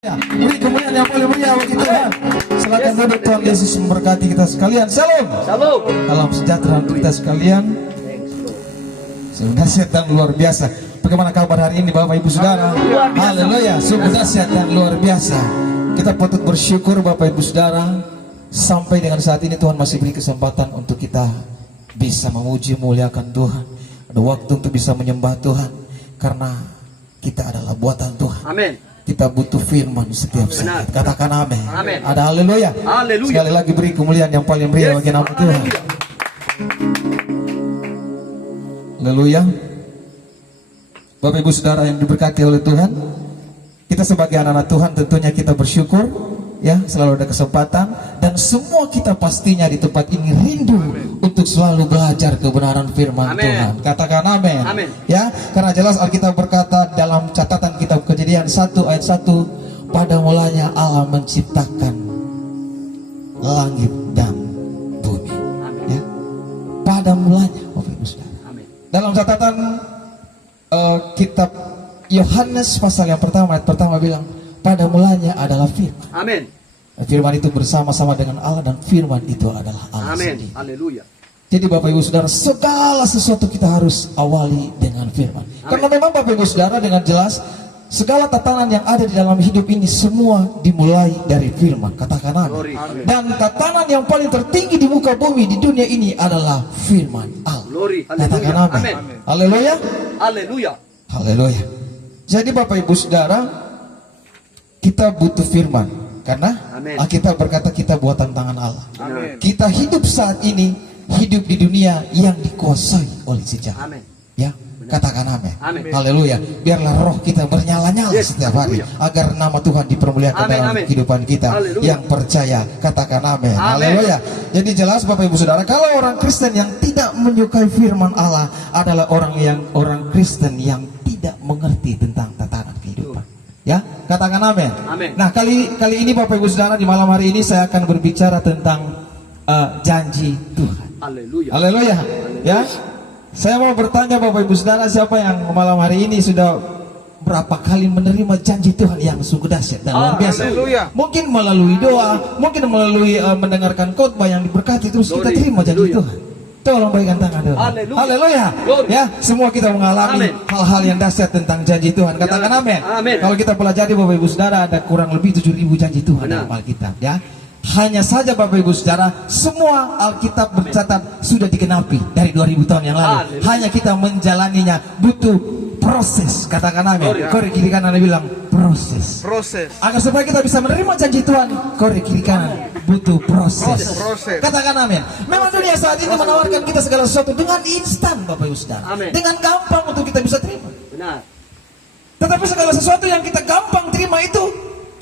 Ya, beri kemuliaan yang paling mulia bagi Tuhan. Silakan duduk, Tuhan Yesus memberkati kita sekalian. Shalom. Shalom. Salam sejahtera untuk kita sekalian. Sungguh dahsyat dan luar biasa. Bagaimana kabar hari ini Bapak Ibu Saudara? Haleluya. Sungguh dahsyat dan luar biasa. Kita patut bersyukur Bapak Ibu Saudara. Sampai dengan saat ini Tuhan masih beri kesempatan untuk kita bisa memuji muliakan Tuhan. Ada waktu untuk bisa menyembah Tuhan. Karena kita adalah buatan Tuhan. Amin. Kita butuh firman setiap saat. Katakan amin. Amin. Ada haleluya. Haleluya. Sekali lagi beri kemuliaan yang paling meriah bagi nama Tuhan. Haleluya. Bapak Ibu Saudara yang diberkati oleh Tuhan, kita sebagai anak-anak Tuhan tentunya kita bersyukur ya, selalu ada kesempatan, dan semua kita pastinya di tempat ini rindu untuk selalu belajar kebenaran firman Amin. Tuhan. Katakan amin. Amin. Ya, karena jelas Alkitab berkata dalam catatan kitab Kejadian 1 ayat 1, pada mulanya Allah menciptakan langit dan bumi. Ya. Pada mulanya, Bapak Ibu Saudara. Amin. Dalam catatan kitab Yohanes pasal yang pertama ayat pertama bilang, pada mulanya adalah firman. Amin. Firman itu bersama-sama dengan Allah, dan firman itu adalah Allah Amin. sendiri. Haleluya. Jadi Bapak Ibu Saudara, segala sesuatu kita harus awali dengan firman. Karena memang Bapak Ibu Saudara, dengan jelas segala tatanan yang ada di dalam hidup ini semua dimulai dari firman. Katakan Glory. amin. Dan tatanan yang paling tertinggi di muka bumi di dunia ini adalah firman Allah. Glory. Katakan Haleluya. amin. Amin. Haleluya. Haleluya. Haleluya. Jadi Bapak Ibu Saudara, kita butuh firman. Karena Amin. Alkitab berkata kita buatan tangan Allah. Amin. Kita hidup saat ini, hidup di dunia yang dikuasai oleh sejarah. Amin. Ya, katakan amin. Amin. Haleluya. Biarlah roh kita bernyala-nyala Yes, setiap hari, haleluya. agar nama Tuhan dipermuliakan Amin, dalam amin. kehidupan kita. Haleluya. Yang percaya, katakan amin. Amin. Haleluya. Jadi jelas Bapak Ibu Saudara, kalau orang Kristen yang tidak menyukai firman Allah adalah orang Kristen yang tidak mengerti tentang tatanan kehidupan. Ya, katakan amin. Amin. Nah, kali ini Bapak Ibu Saudara, di malam hari ini saya akan berbicara tentang janji Tuhan. Haleluya. Haleluya. Ya. Saya mau bertanya Bapak Ibu Saudara, siapa yang malam hari ini sudah berapa kali menerima janji Tuhan yang sungguh dahsyat dan luar biasa? Haleluya. Mungkin melalui doa, mungkin melalui mendengarkan khotbah yang diberkati, terus kita Glory. terima janji Haleluya. Tuhan. Tolong berikan tangan dulu. Haleluya. Haleluya. Glory. Ya, semua kita mengalami Amin. hal-hal yang dahsyat tentang janji Tuhan. Katakan Ya. amin. Amin. Kalau kita pelajari Bapak Ibu Saudara, ada kurang lebih 7.000 janji Tuhan Benar. dalam Alkitab, ya. Hanya saja Bapak Ibu Saudara, semua Alkitab bercatat sudah digenapi dari 2000 tahun yang lalu. Haleluya. Hanya kita menjalaninya butuh proses. Katakan amin. Glory. Korek kiri kanan bilang proses. Proses. Agar supaya kita bisa menerima janji Tuhan, korek kiri kanan butuh proses. Proses. Katakan amin. Memang dunia saat ini menawarkan kita segala sesuatu dengan instan Bapak Ibu Saudara. Amin. Dengan gampang untuk kita bisa terima. Benar. Tetapi segala sesuatu yang kita gampang terima itu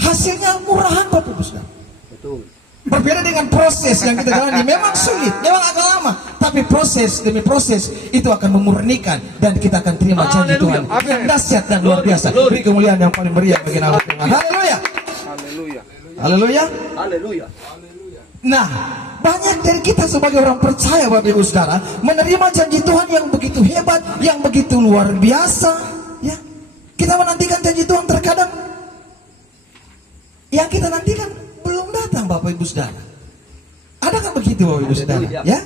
hasilnya murahan Bapak Ibu Saudara. Betul. Berbeda dengan proses yang kita jalani, memang sulit, memang agak lama, tapi proses demi proses itu akan memurnikan, dan kita akan terima janji Haleluya. Tuhan yang dahsyat dan luar biasa. Glory. Beri kemuliaan yang paling meriah bagi nama Tuhan. Haleluya. Haleluya. Haleluya. Haleluya. Nah, banyak dari kita sebagai orang percaya Bapak Ibu Saudara menerima janji Tuhan yang begitu hebat, yang begitu luar biasa, ya. Kita menantikan janji Tuhan, terkadang yang kita nantikan belum datang Bapak Ibu Saudara. Adakah begitu Bapak Ibu Saudara? Haleluya. Ya.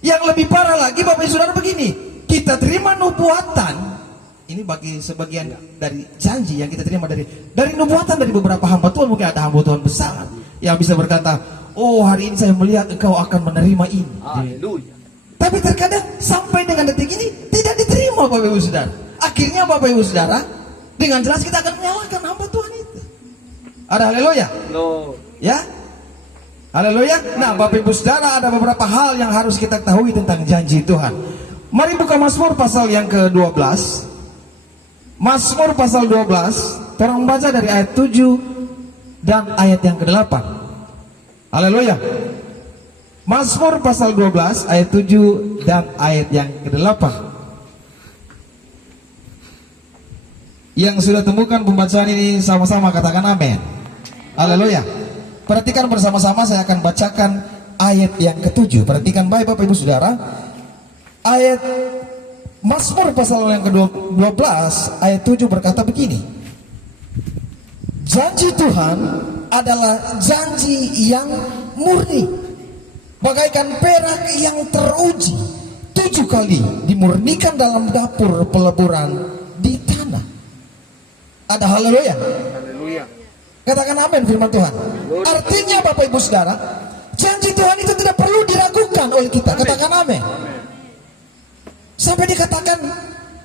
Yang lebih parah lagi Bapak Ibu Saudara begini, kita terima nubuatan. Ini bagi sebagian dari janji yang kita terima dari nubuatan dari beberapa hamba Tuhan. Mungkin ada hamba Tuhan besar yang bisa berkata, oh hari ini saya melihat engkau akan menerima ini. Haleluya. Tapi terkadang sampai dengan detik ini tidak diterima Bapak Ibu Saudara. Akhirnya Bapak Ibu Saudara, dengan jelas kita akan menyalahkan hamba Tuhan itu. Ada haleluya? Lord. Ya. Haleluya. Nah Bapak Ibu Saudara, ada beberapa hal yang harus kita ketahui tentang janji Tuhan. Mari buka Mazmur pasal yang ke-12. Mazmur pasal 12, tolong baca dari ayat 7 dan ayat yang ke-8. Haleluya. Mazmur pasal 12 ayat 7 dan ayat yang ke-8. Yang sudah temukan pembacaan ini sama-sama katakan amin. Haleluya. Perhatikan bersama-sama, saya akan bacakan ayat yang ke-7. Perhatikan baik Bapak Ibu Saudara. Ayat Mazmur pasal yang ke-12 ayat 7 berkata begini. Janji Tuhan adalah janji yang murni, bagaikan perak yang teruji 7 kali dimurnikan dalam dapur peleburan di tanah. Ada haleluya. Haleluya. Katakan amin firman Tuhan. Artinya Bapak Ibu Saudara, janji Tuhan itu tidak perlu diragukan oleh kita. Katakan amin. Sampai dikatakan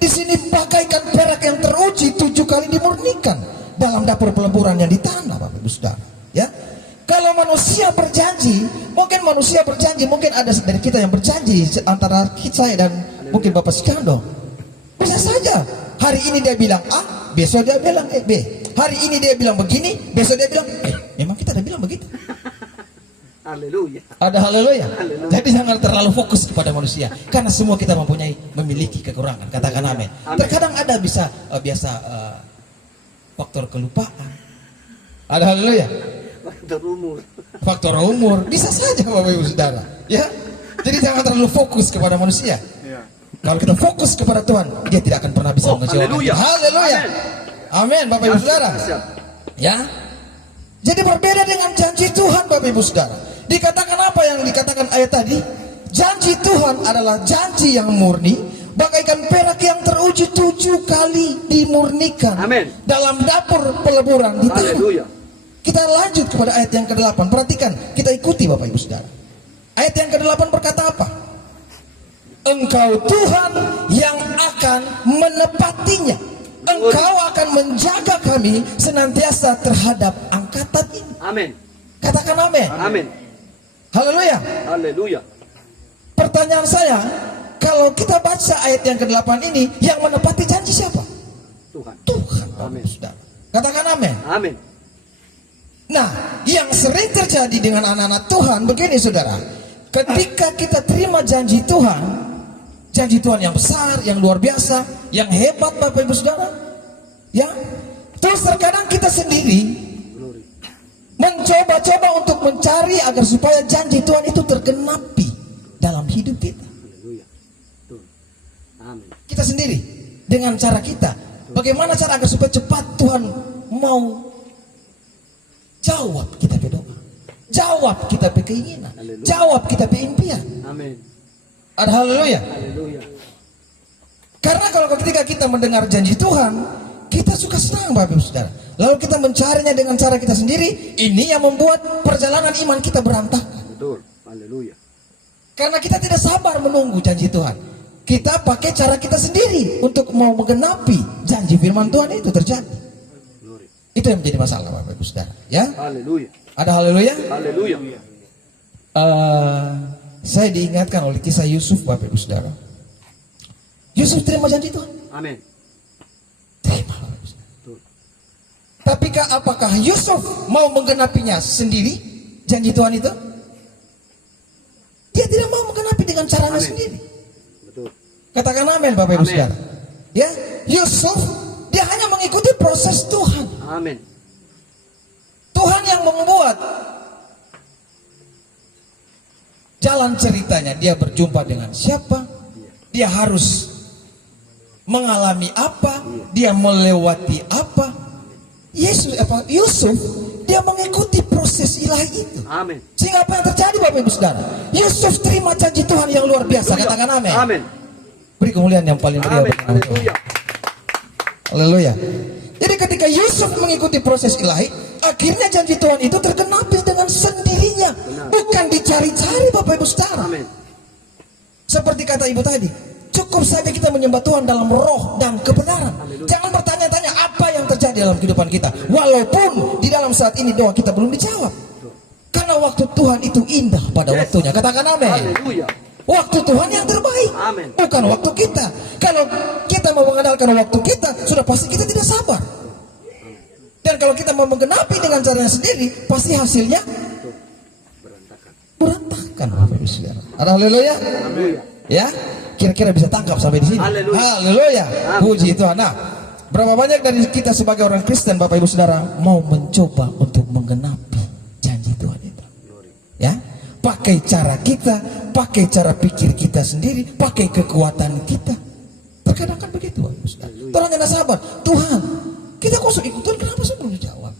di sini bagaikan perak yang teruji 7 kali dimurnikan dalam dapur peleburan yang di tanah, Bapak Ibu Saudara. Ya, kalau manusia berjanji, mungkin ada dari kita yang berjanji antara saya dan mungkin Bapak Sikando. Bisa saja hari ini dia bilang A, besok dia bilang B. Hari ini dia bilang begini, besok dia bilang memang kita udah bilang begitu. Haleluya. Ada haleluya. Jadi jangan terlalu fokus kepada manusia, karena semua kita memiliki kekurangan. Katakan amin. Terkadang ada biasa faktor kelupaan. Ada haleluya. Faktor umur. Bisa saja Bapak Ibu Saudara. Ya. Jadi jangan terlalu fokus kepada manusia. Kalau kita fokus kepada Tuhan, dia tidak akan pernah bisa mengecewakan kita. Haleluya. Amin Bapak Ibu Saudara. Ya. Jadi berbeda dengan janji Tuhan Bapak Ibu Saudara. Dikatakan apa yang dikatakan ayat tadi? Janji Tuhan adalah janji yang murni, bagaikan perak yang teruji 7 kali dimurnikan. Amin. Dalam dapur peleburan di tanah. Haleluya. Kita lanjut kepada ayat yang ke-8. Perhatikan, kita ikuti Bapak Ibu Saudara. Ayat yang ke-8 berkata apa? Engkau Tuhan yang akan menepatinya. Engkau akan menjaga kami senantiasa terhadap angkatan ini. Amin. Katakan amin. Amin. Haleluya. Haleluya. Pertanyaan saya, kalau kita baca ayat yang ke-8 ini, yang menepati janji siapa? Tuhan. Tuhan. Amin. Saudara. Katakan amin. Amin. Nah, yang sering terjadi dengan anak-anak Tuhan begini saudara. Ketika kita terima janji Tuhan yang besar, yang luar biasa, yang hebat Bapak Ibu Saudara, ya, terus terkadang kita sendiri mencoba-coba untuk mencari agar supaya janji Tuhan itu tergenapi dalam hidup kita. Haleluya. Amin. Kita sendiri dengan cara kita, bagaimana cara agar supaya cepat Tuhan mau jawab kita berdoa, jawab kita berkeinginan, jawab kita berimpian. Amin. Ada haleluya. Haleluya. Karena kalau ketika kita mendengar janji Tuhan, kita suka senang Bapak Ibu Saudara. Lalu kita mencarinya dengan cara kita sendiri, ini yang membuat perjalanan iman kita berantakan. Betul. Haleluya. Karena kita tidak sabar menunggu janji Tuhan. Kita pakai cara kita sendiri untuk mau menggenapi janji firman Tuhan itu terjadi. Glory. Itu yang menjadi masalah Bapak Ibu Saudara. Ya? Haleluya. Ada haleluya? Haleluya. Saya diingatkan oleh kisah Yusuf Bapak Ibu Saudara. Yusuf terima janji Tuhan. Amin. Terima Bapak Ibu Saudara. Tapi apakah Yusuf mau menggenapinya sendiri janji Tuhan itu? Dia tidak mau menggenapi dengan caranya sendiri. Betul. Katakan amin Bapak Ibu Amin. Saudara. Ya, Yusuf dia hanya mengikuti proses Tuhan. Amin. Tuhan yang membuat jalan ceritanya. Dia berjumpa dengan siapa, dia harus mengalami apa, dia melewati apa. Yusuf dia mengikuti proses ilahi itu. Amin. Sehingga apa yang terjadi Bapak Ibu Saudara? Yusuf terima janji Tuhan yang luar biasa. Katakan amin. Amin. Beri kemuliaan yang paling meriah. Amin. Haleluya. Haleluya. Jadi ketika Yusuf mengikuti proses ilahi, akhirnya janji Tuhan itu tergenapi dengan sendirinya. Bukan dicari-cari Bapak Ibu Saudara. Amin. Seperti kata Ibu tadi, cukup saja kita menyembah Tuhan dalam roh dan kebenaran. Jangan bertanya-tanya apa yang terjadi dalam kehidupan kita. Walaupun di dalam saat ini doa kita belum dijawab. Karena waktu Tuhan itu indah pada waktunya. Katakan amin. Haleluya. Waktu Tuhan yang terbaik. Amin. Bukan waktu kita. Kalau kita mau mengandalkan waktu kita, sudah pasti kita tidak sabar. Dan kalau kita mau menggenapi dengan caranya sendiri, pasti hasilnya berantakan. Bapak Ibu Saudara. Ada haleluya? Haleluya. Ya, kira-kira bisa tangkap sampai di sini. Haleluya. Haleluya. Puji Tuhan. Nah, berapa banyak dari kita sebagai orang Kristen, Bapak Ibu Saudara, mau mencoba untuk menggenapi janji Tuhan itu? Ya, pakai cara kita, pakai cara pikir kita sendiri, pakai kekuatan kita. Terkadang kan begitu, Bapak Ibu Saudara. Orang tidak sabar. Tuhan, kita kok ikut Tuhan, kenapa saya belum dijawab?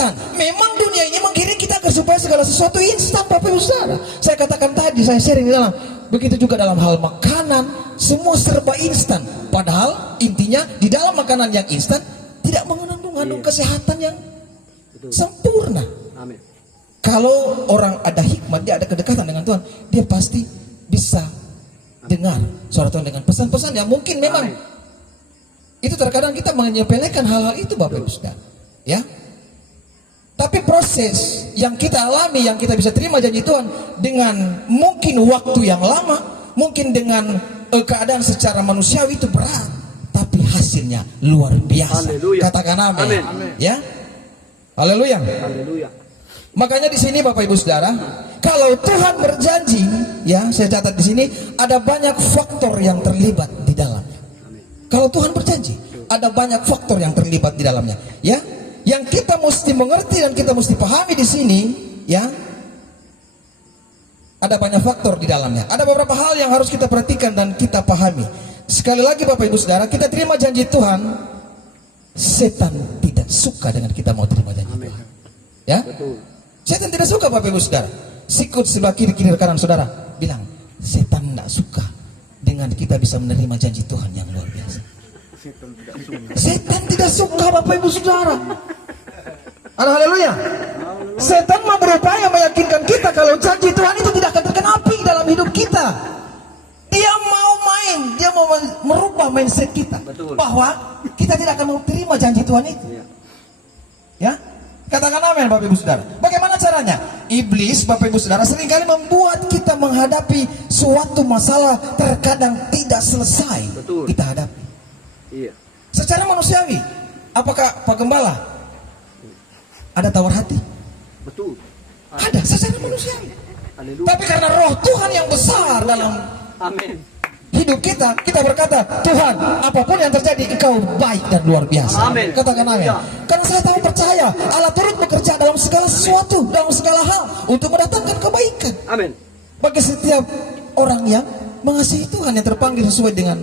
instan. Memang dunia ini menggiring kita agar supaya segala sesuatu instan, Bapak Ibu Saudara. Saya katakan tadi, saya sharing di dalam. Begitu juga dalam hal makanan, semua serba instan. Padahal intinya di dalam makanan yang instan tidak mengandung kesehatan yang sempurna. Amin. Kalau orang ada hikmat, dia ada kedekatan dengan Tuhan, dia pasti bisa dengar suara Tuhan dengan pesan-pesan yang mungkin memang itu terkadang kita menyepelekan hal-hal itu, Bapak Ibu Saudara. Ya. Tapi proses yang kita alami, yang kita bisa terima janji Tuhan dengan mungkin waktu yang lama, mungkin dengan keadaan secara manusiawi itu berat, tapi hasilnya luar biasa. Haleluya. Katakan amin. Amin. Ya. Haleluya. Haleluya. Makanya di sini Bapak Ibu Saudara, kalau Tuhan berjanji, ya saya catat di sini ada banyak faktor yang terlibat di dalamnya. Kalau Tuhan berjanji, ada banyak faktor yang terlibat di dalamnya, ya. Yang kita mesti mengerti dan kita mesti pahami di sini, ya. Ada banyak faktor di dalamnya. Ada beberapa hal yang harus kita perhatikan dan kita pahami. Sekali lagi Bapak Ibu Saudara, kita terima janji Tuhan. Setan tidak suka dengan kita mau terima janji Tuhan. Ya? Betul. Setan tidak suka Bapak Ibu Saudara. Sikut sebelah kiri kanan saudara, bilang setan tidak suka dengan kita bisa menerima janji Tuhan yang luar biasa. Setan tidak suka Bapak Ibu Saudara. Haleluya. Setan mau berupaya meyakinkan kita kalau janji Tuhan itu tidak akan terkenapi dalam hidup kita. Dia mau main, dia mau merubah mindset kita. Betul. Bahwa kita tidak akan mau terima janji Tuhan itu. Iya. Ya, katakan amin Bapak Ibu Saudara. Bagaimana caranya? Iblis Bapak Ibu Saudara seringkali membuat kita menghadapi suatu masalah terkadang tidak selesai. Betul. Kita hadapi. Iya. Secara manusiawi, apakah Pak Gembala ada tawar hati? Betul. Ada secara manusiawi. Haleluya. Tapi karena roh Tuhan yang besar dalam Amin. hidup kita, kita berkata, Tuhan, apapun yang terjadi, Engkau baik dan luar biasa. Amin. Katakan amin. Karena saya tahu percaya, Allah turut bekerja dalam segala sesuatu, dalam segala hal, untuk mendatangkan kebaikan. Amin. Bagi setiap orang yang mengasihi Tuhan, yang terpanggil sesuai dengan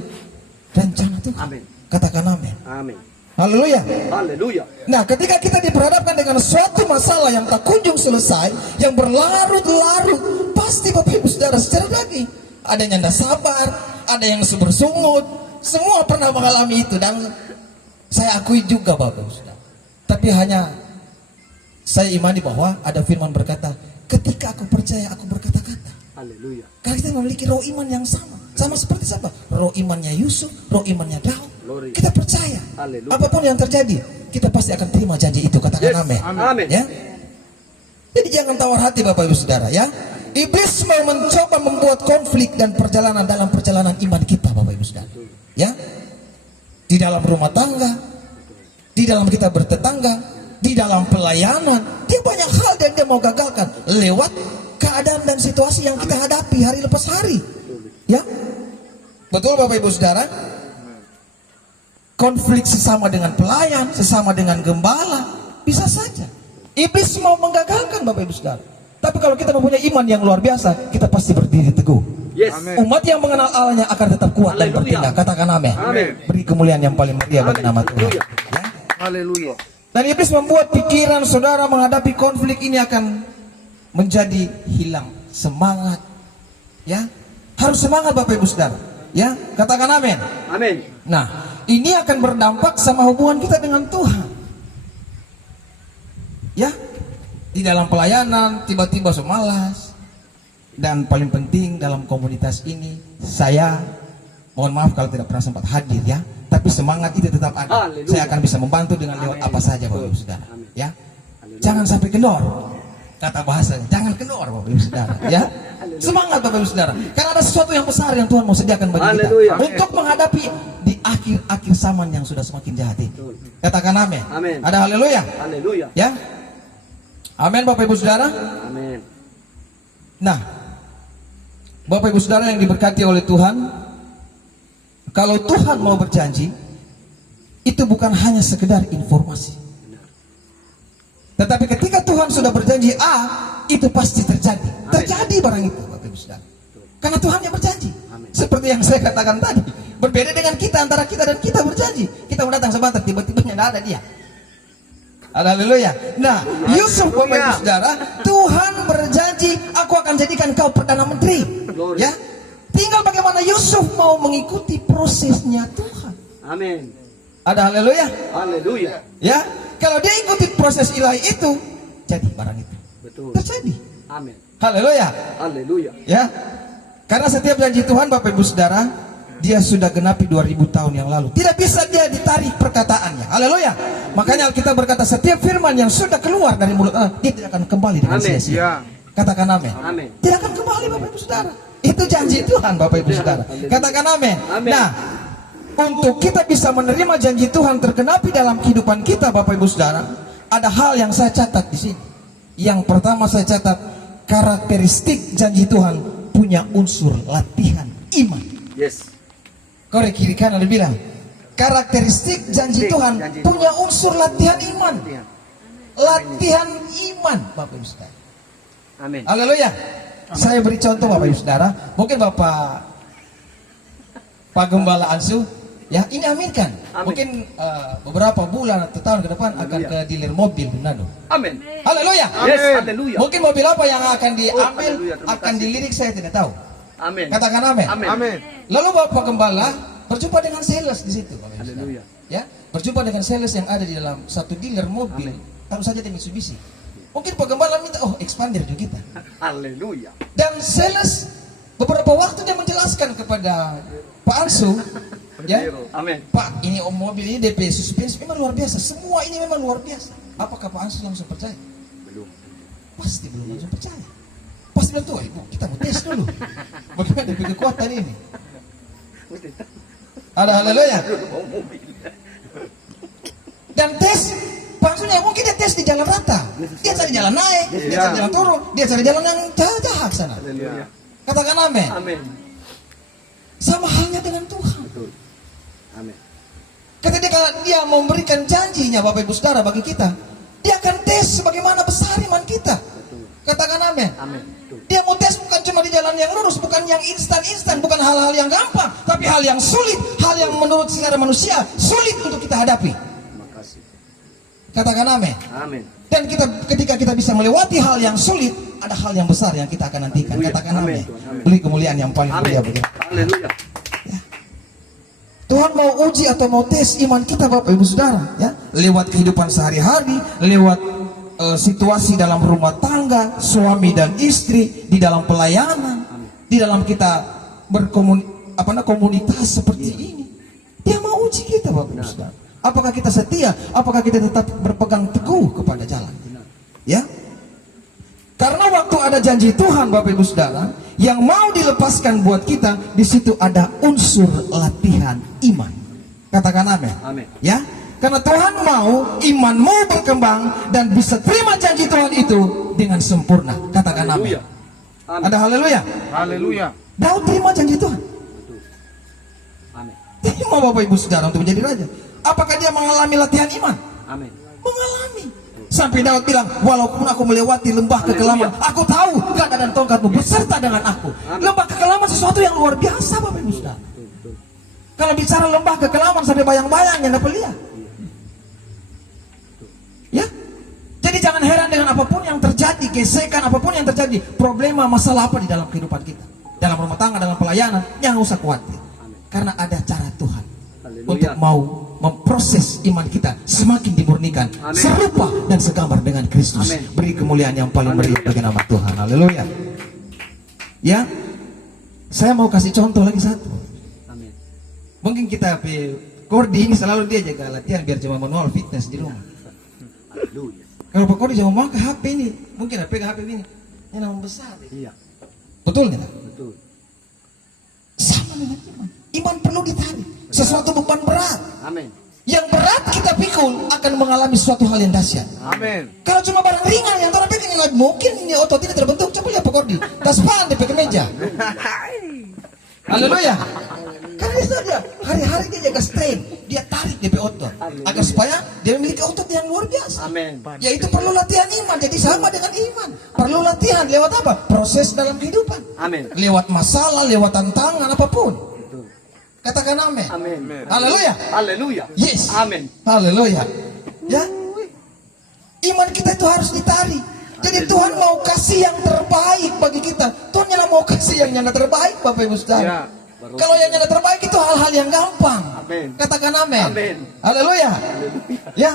rencana Tuhan. Amin. Katakan amin. Amin. Haleluya. Haleluya. Nah, ketika kita diperhadapkan dengan suatu masalah yang tak kunjung selesai, yang berlarut-larut, pasti Bapak Ibu Saudara secara daging, ada yang tidak sabar, ada yang bersungut, semua pernah mengalami itu dan saya akui juga Bapak Ibu Saudara. Tapi hanya saya imani bahwa ada firman berkata, ketika aku percaya aku berkata-kata. Haleluya. Karena kita memiliki roh iman yang sama seperti siapa? Roh imannya Yusuf, roh imannya Daud. Glory. Kita percaya, Haleluya. apapun yang terjadi, kita pasti akan terima janji itu. Katakan Yes. amin. Amin. Ya. Jadi jangan tawar hati Bapak Ibu Saudara, ya. Iblis mau mencoba membuat konflik dan perjalanan dalam perjalanan iman kita, Bapak Ibu Saudara. Ya. Di dalam rumah tangga, di dalam kita bertetangga, di dalam pelayanan, dia banyak hal yang dia mau gagalkan lewat keadaan dan situasi yang kita hadapi hari lepas hari. Ya. Betul Bapak Ibu Saudara? Konflik sesama dengan pelayan, sesama dengan gembala, bisa saja iblis mau menggagalkan Bapak Ibu Saudara. Tapi kalau kita mempunyai iman yang luar biasa, kita pasti berdiri teguh. Yes. Umat yang mengenal Allahnya akan tetap kuat dan Haleluya. bertindak. Katakan amin. Amin. Beri kemuliaan yang paling mulia bagi nama Tuhan. Haleluya. Ya. Haleluya. Dan iblis membuat pikiran saudara menghadapi konflik ini akan menjadi hilang semangat. Ya, harus semangat Bapak Ibu Saudara. Ya, katakan amin. Amin. Nah, ini akan berdampak sama hubungan kita dengan Tuhan. Ya, di dalam pelayanan tiba-tiba semalas. Dan paling penting dalam komunitas ini, saya mohon maaf kalau tidak pernah sempat hadir ya, tapi semangat itu tetap ada. Haleluya. Saya akan bisa membantu dengan lewat Amin. apa saja Bapak Ibu Betul. Saudara. Amin. Ya, Haleluya. jangan sampai kendor. Kata bahasanya, jangan kendor Bapak Ibu Saudara. Ya, semangat Bapak Ibu Saudara. Karena ada sesuatu yang besar yang Tuhan mau sediakan bagi Haleluya. kita untuk menghadapi di akhir-akhir zaman yang sudah semakin jahat ini. Betul. Katakan amin. Amin. Ada haleluya. Haleluya. Ya, amin Bapak Ibu Saudara. Amin. Nah, Bapak Ibu Saudara yang diberkati oleh Tuhan, kalau Tuhan mau berjanji, itu bukan hanya sekedar informasi. Tetapi ketika Tuhan sudah berjanji A, itu pasti terjadi. Amin. Terjadi barang itu, Bapak Ibu Saudara. Karena Tuhan yang berjanji. Amin. Seperti yang saya katakan tadi, berbeda dengan kita, antara kita dan kita berjanji. Kita mau datang sebentar, tiba-tiba tidak ada dia. Haleluya. Nah, Yusuf Bapak Ibu Saudara, Tuhan berjanji, aku akan jadikan kau perdana menteri. Ya. Tinggal bagaimana Yusuf mau mengikuti prosesnya Tuhan. Amin. Ada haleluya? Haleluya. Ya. Kalau dia ikuti proses ilahi itu, jadi barang itu. Betul. Terjadi. Amin. Haleluya. Haleluya. Ya. Karena setiap janji Tuhan Bapak Ibu Saudara, dia sudah genapi 2000 tahun yang lalu. Tidak bisa dia ditarik perkataannya. Haleluya. Makanya Alkitab berkata setiap firman yang sudah keluar dari mulut Allah, dia tidak akan kembali dengan Amin. sia-sia. Katakan amin. Amin. Tidak akan kembali Bapak Ibu Saudara. Itu janji Tuhan Bapak Ibu Saudara. Katakan amin. Amin. Nah, untuk kita bisa menerima janji Tuhan tergenapi dalam kehidupan kita Bapak Ibu Saudara, ada hal yang saya catat di sini. Yang pertama saya catat, karakteristik janji Tuhan punya unsur latihan iman. Yes. Korek kiri kanan dibilang, karakteristik janji Tuhan janji punya unsur latihan iman. Latihan. Latihan iman Bapak Ibu Saudara. Amin. Haleluya. Saya beri contoh Bapak Ibu Saudara. Mungkin Bapak Pak Gembala Ansu, ya ini aminkan. Amin. Mungkin beberapa bulan atau tahun ke depan akan ke dealer mobil di Manado. Amin. Haleluya. Yes. Haleluya. Mungkin mobil apa yang akan diambil, haleluya. Terima akan kasih. dilirik saya tidak tahu. Amin. Katakan amin. Amin. Amin. Lalu Bapak Gembala berjumpa dengan sales di situ. Bapak Ibu Saudara. Haleluya. Ya, berjumpa dengan sales yang ada di dalam satu dealer mobil. Taruh saja di Mitsubishi. Mungkin Pak Gembala minta, oh expander juga kita. Haleluya. Dan sales beberapa waktu dia menjelaskan kepada Pak Ansu, ya, Amin. Pak, ini mobil ini DP suspensi memang luar biasa. Semua ini memang luar biasa. Apakah Pak Ansu langsung percaya? Belum. Pasti belum langsung percaya. Pasti bilang tuh, ibu kita mau tes dulu. Bagaimana DP kekuatan ini? Ada haleluya. Dan tes, Pak Ansu ya mungkin dia tes di jalan rata. Dia cari jalan naik, dia cari jalan turun, dia cari jalan yang jahat sana. Haleluya. Katakan amin. Amin. Sama halnya dengan Tuhan. Betul. Amin. Ketika dia memberikan janjinya Bapak Ibu Saudara bagi kita, dia akan tes bagaimana besar iman kita. Betul. Katakan amin. Amin. Betul. Dia mau tes bukan cuma di jalan yang lurus, bukan yang instan-instan, bukan hal-hal yang gampang, tapi hal yang sulit, hal yang menurut secara manusia sulit untuk kita hadapi. Terima kasih. Katakan amin. Amin. Dan ketika kita bisa melewati hal yang sulit, ada hal yang besar yang kita akan nantikan. Haleluya. Katakan Amin, amin. Tuhan. Amin. Beri kemuliaan yang paling Amin. mulia bagi Haleluya. Tuhan mau uji atau mau tes iman kita Bapak Ibu Saudara, ya, lewat kehidupan sehari-hari, lewat situasi dalam rumah tangga, suami dan istri, di dalam pelayanan, di dalam kita komunitas seperti ini. Dia mau uji kita Bapak Ibu Saudara. Apakah kita setia? Apakah kita tetap berpegang teguh kepada jalan? Ya. Karena waktu ada janji Tuhan Bapak Ibu Saudara yang mau dilepaskan buat kita, di situ ada unsur latihan iman. Katakan amin. Amin. Ya. Karena Tuhan mau imanmu berkembang dan bisa terima janji Tuhan itu dengan sempurna. Katakan amin. Haleluya. Amin. Ada haleluya. Haleluya. Daud terima janji Tuhan. Betul. Amin. Terima Bapak Ibu Saudara untuk menjadi raja. Apakah dia mengalami latihan iman? Amin. Mengalami. Sampai Daud bilang, walaupun aku melewati lembah kekelaman, aku tahu gada dan tongkatmu beserta dengan aku. Lembah kekelaman sesuatu yang luar biasa Bapak Ibu Saudara. Betul. Kalau bicara lembah kekelaman sampai bayang-bayang yang dapat lihat. Ya. Jadi jangan heran dengan apapun yang terjadi, gesekan apapun yang terjadi, problema masalah apa di dalam kehidupan kita. Dalam rumah tangga, dalam pelayanan, jangan usah khawatir. Karena ada cara Tuhan Haleluya. untuk mau memproses iman kita semakin dimurnikan, Amin. serupa dan segambar dengan Kristus. Amin. Beri kemuliaan yang paling meriah bagi nama Tuhan. Haleluya. Ya. Saya mau kasih contoh lagi satu. Amin. Mungkin kita Kordi ini selalu dia jaga latihan biar cuma manual fitness di rumah. Haleluya. Kalau Pak Kordi jangan mau ke HP ini, mungkin pegang HP ini. Ini nama besar. Iya. Betul nggak? Betul. Sama dengan iman. Iman perlu ditarik. Sesuatu beban berat. Amin. Yang berat kita pikul akan mengalami suatu hal yang dahsyat. Amin. Kalau cuma barang ringan yang orang pegang yang mungkin ini otot ini terbentuk. Coba lihat Pak Kordi. Taspan di pegang meja. Haleluya. Karena itu dia hari-hari dia jaga strain, dia tarik DP otot agar supaya dia memiliki otot yang luar biasa. Amin. Yaitu perlu latihan iman. Jadi sama dengan iman. Perlu latihan lewat apa? Proses dalam kehidupan. Amin. Lewat masalah, lewat tantangan apapun. Betul. Katakan amin. Amin. Haleluya. Haleluya. Yes. Amin. Haleluya. Ya. Iman kita itu harus ditarik. Jadi Tuhan mau kasih yang terbaik bagi kita. Tuhan yang mau kasih yang nyata terbaik, Bapak Ibu Saudara. Ya. Kalau yang nyata terbaik itu hal-hal yang gampang. Amin. Katakan amin. Amin. Haleluya. Ya.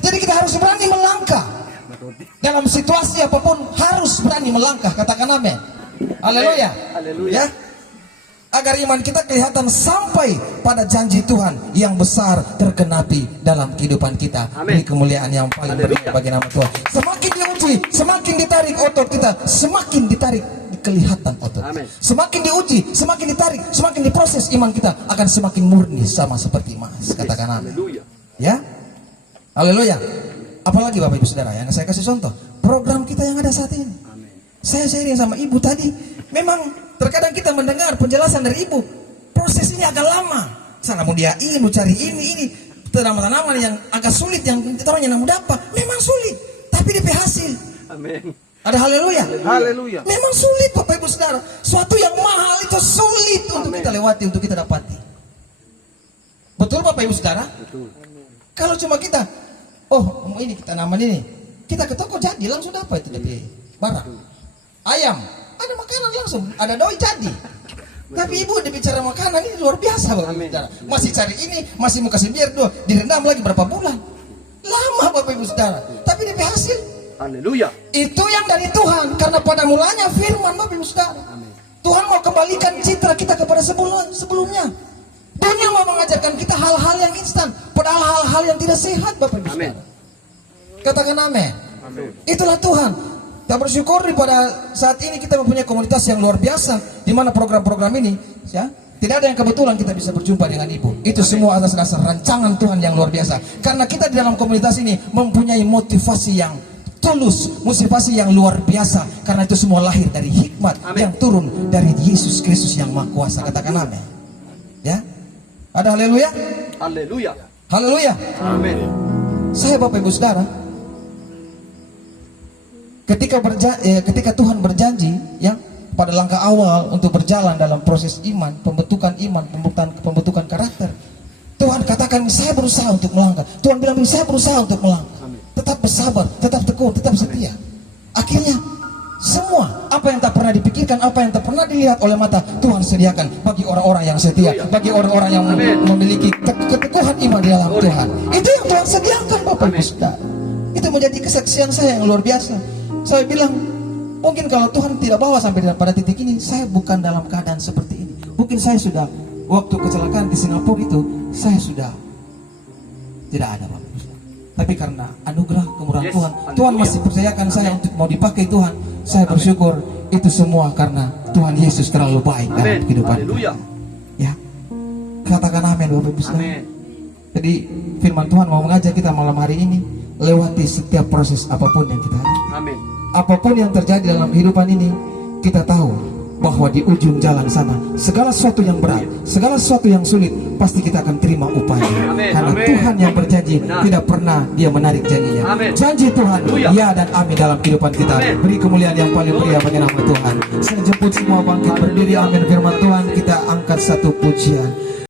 Jadi kita harus berani melangkah. Dalam situasi apapun harus berani melangkah. Katakan amin. Haleluya. Haleluya. Ya. Agar iman kita kelihatan sampai pada janji Tuhan yang besar tergenapi dalam kehidupan kita. Amin. Ini kemuliaan yang paling berlimpah bagi nama Tuhan. Semakin diuji, semakin ditarik otot kita, semakin ditarik kelihatan otot. Amin. Semakin diuji, semakin ditarik, semakin diproses, iman kita akan semakin murni sama seperti emas. Katakan amin. Haleluya. Ya. Haleluya. Apalagi Bapak Ibu Saudara yang saya kasih contoh, program kita yang ada saat ini. Amin. Saya sharing sama ibu tadi, memang terkadang kita mendengar penjelasan dari ibu, proses ini agak lama. Sana mau dia ini, mau cari ini tanaman-tanaman yang agak sulit, yang kita orang yang dapat, memang sulit, tapi DP hasil. Amin. Ada haleluya. Haleluya. Memang sulit Bapak Ibu Saudara, suatu yang mahal itu sulit untuk Amin. kita lewati, untuk kita dapati. Betul Bapak Ibu Saudara? Betul. Kalau cuma kita, oh mau ini tanaman ini, kita ke toko jadi langsung dapat itu DP barang. Ayam, ada makanan langsung, ada doi jadi. Tapi ibu udah bicara makanan ini luar biasa Bapak Ibu Saudara. Masih cari ini, masih mau kasih biar dua, direndam lagi berapa bulan. Lama Bapak Ibu Saudara, tapi DP hasil Haleluya. itu yang dari Tuhan. Karena pada mulanya firman Bapak Ibu Saudara, Amin. Tuhan mau kembalikan citra kita kepada sebelumnya. Dunia mau mengajarkan kita hal-hal yang instan, padahal hal-hal yang tidak sehat Bapak Ibu Amin. Saudara. Katakan amin. Amin. Itulah Tuhan. Kita bersyukur pada saat ini kita mempunyai komunitas yang luar biasa, di mana program-program ini, ya, tidak ada yang kebetulan kita bisa berjumpa dengan ibu. Itu semua atas dasar rancangan Tuhan yang luar biasa. Karena kita di dalam komunitas ini mempunyai motivasi yang tulus, motivasi yang luar biasa. Karena itu semua lahir dari hikmat Amin. yang turun dari Yesus Kristus yang Maha Kuasa. Katakan amin. Ya, ada haleluya. Haleluya. Haleluya. Amin. Saya Bapak Ibu Saudara, ketika Tuhan berjanji ya pada langkah awal untuk berjalan dalam proses iman, pembentukan karakter, Tuhan katakan saya berusaha untuk melangkah. Tuhan bilang saya berusaha untuk melangkah. Amin. Tetap bersabar, tetap tekun, tetap setia. Akhirnya semua apa yang tak pernah dipikirkan, apa yang tak pernah dilihat oleh mata, Tuhan sediakan bagi orang-orang yang setia, bagi orang-orang yang memiliki keteguhan iman di dalam Tuhan. Itu yang Tuhan sediakan Bapak Ibu Saudara. Itu menjadi kesaksian saya yang luar biasa. Saya bilang, mungkin kalau Tuhan tidak bawa sampai pada titik ini, saya bukan dalam keadaan seperti ini. Mungkin saya sudah, waktu kecelakaan di Singapura itu, saya sudah tidak ada Bapak Ibu Saudara. Tapi karena anugerah kemurahan Yes, Tuhan, haleluya. Tuhan masih percayakan saya untuk mau dipakai Tuhan. Saya bersyukur itu semua karena Tuhan Yesus terlalu baik dalam Amin. kehidupan. Haleluya. Ya, katakan amin Bapak Ibu Saudara. Amin. Jadi firman Tuhan mau mengajak kita malam hari ini, lewati setiap proses apapun yang kita hadapi. Amin. Apapun yang terjadi dalam kehidupan ini, kita tahu bahwa di ujung jalan sana segala sesuatu yang berat, segala sesuatu yang sulit, pasti kita akan terima upahnya. Amin. Karena Amin. Tuhan yang berjanji Benar. tidak pernah dia menarik janjinya. Amin. Janji Tuhan Haleluya. ya dan amin dalam kehidupan kita. Amin. Beri kemuliaan yang paling pria bagi nama Tuhan. Saya jemput semua bangkit berdiri, amin firman Tuhan. Kita angkat satu pujian.